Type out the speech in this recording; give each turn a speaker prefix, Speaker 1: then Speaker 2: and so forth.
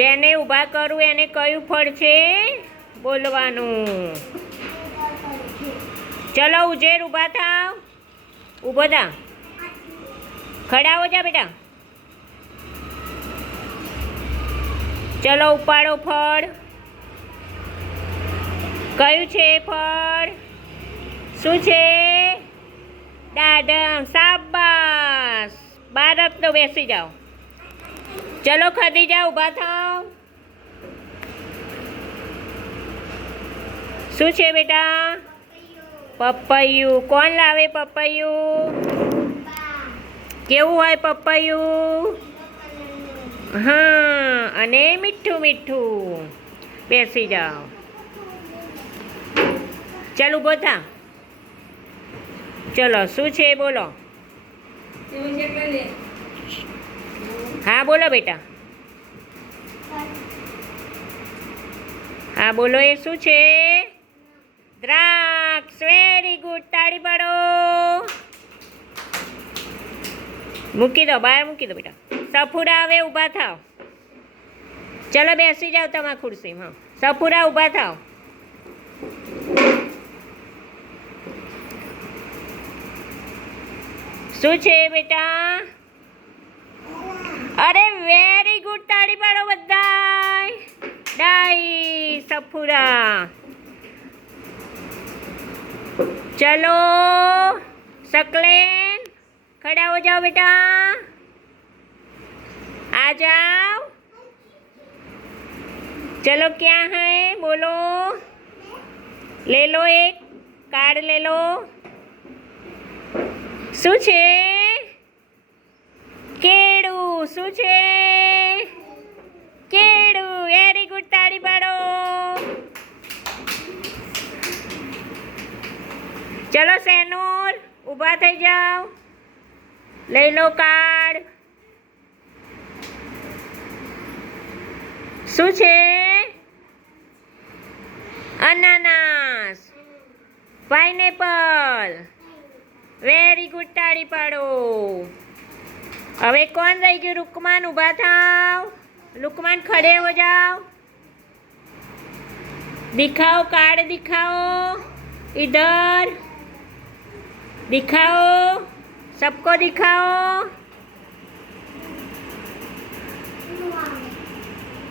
Speaker 1: જેને ઊભા કરું એને કયું ફળ છે? બોલવાનું. ચલો, ઉજેર ઊભા થાવ. ઊભો થા. ખડા હો જા બેટા. ચલો, ઉપાડો ફળ. કયું છે ફળ? શું છે? દાડમ. સાબાસ બારક તો બેસી જાઓ. ચલો, ખાધી જાઓ ઊભા થાવ. શું છે બેટા? પપૈયું. કોણ લાવે પપૈયું? કેવું હોય પપૈયું? હા, અને મીઠું મીઠું. બેસી જાઓ. ચાલ થા. ચલો, શું છે બોલો. હા, બોલો બેટા. હા, બોલો એ શું છે? દ્રાક્ષ. વેરી ગુડ તાળી પાડો. મૂકી દો, બહાર મૂકી દો બેટા. સફુરા હવે ઊભા થાવ. ચલો બેસી જાઓ તમારા ખુરશીમાં. સફુરા ઊભા થાવ. શું છે બેટા? અરે વેરી ગુડ તાળી પાડો બધાય. ડાઈ સફુરા ચલો सकलेन खड़ा हो जाओ बेटा आ जाओ चलो क्या है बोलो ले लो एक कार्ड ले लो શું છે કેળું શું છે કેળું વેરી ગુડ તાળી પાડો ચલો સેનૂર ઊભા થઈ જાઓ. લઈ લો કાર્ડ. શું છે? અનાનાસ, પાઇનેપલ. વેરી ગુડ તાળી પાડો. હવે કોણ રહી ગયું? રૂકમાન, ઊભા થાવ. રુકમાન, ખડે હો જાઓ. દિખાઓ, કાર્ડ દિખાઓ. ઈધર. दिखाओ सबको दिखाओ